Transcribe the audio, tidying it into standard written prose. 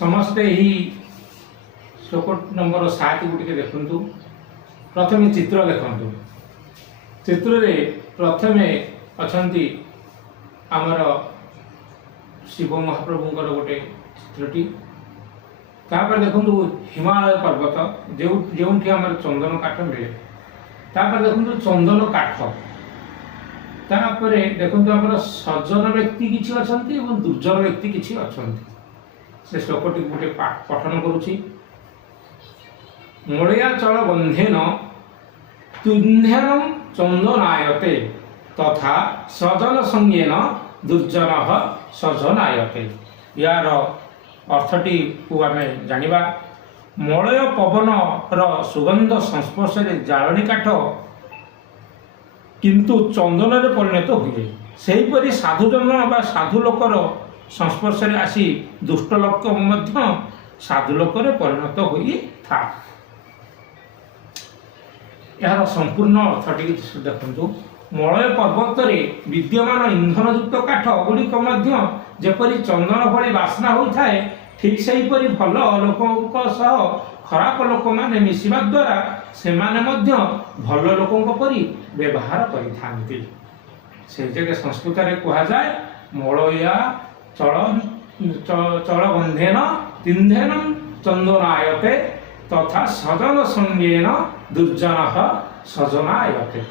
समस्ते ही श्लोक नंबर 7 को टिके देखंतु। प्रथम चित्र देखंतु। चित्र रे प्रथमे अछंती आमर शिव महाप्रभुंकर गोटे चित्रटी। तापर देखंतु हिमालय पर्वत जोठी आमर चंदन काठ मिले। तापर देखंतु चंदन काठ। तापर देखंतु आमर सज्जन व्यक्ति किछि अछंती एवं दुर्जन व्यक्ति किछि अछंती। से श्लोकटी गोटे पठन करुछि। मलया चल बंधेन तुन्ध्यनम चंदनायते तथा सजन संज्ञेन दुर्जन सजनायते। यार अर्थटी को आम जानिबा। मलय पवन र सुगंध संस्पर्श में जालनी काठ किंतु चंदन रे परिणत हुए। सेहीपरि साधुजन बा साधु लोकर संस्पर्श में आसी दुष्ट लोक मध्य साधु लोकर परिणत हुई था। यार संपूर्ण अर्थटी देखंतु। मलय पर्वत रे विद्यमान इंधनयुक्त काठ गुड़िक मध्य जेपरि चंदन भली बास्ना होइथाए, ठीक सेहीपरि भल लोकक सह खराब लोक माने मिसिबा द्वारा सेमाने मध्य भल लोकक परि व्यवहार करिथांती। से जगह संस्कृत रे कहा जाए मलया चल बंधेन तिन्धेन चंदनायते तथा सजन संज्ञेन दुर्जन सजनायते।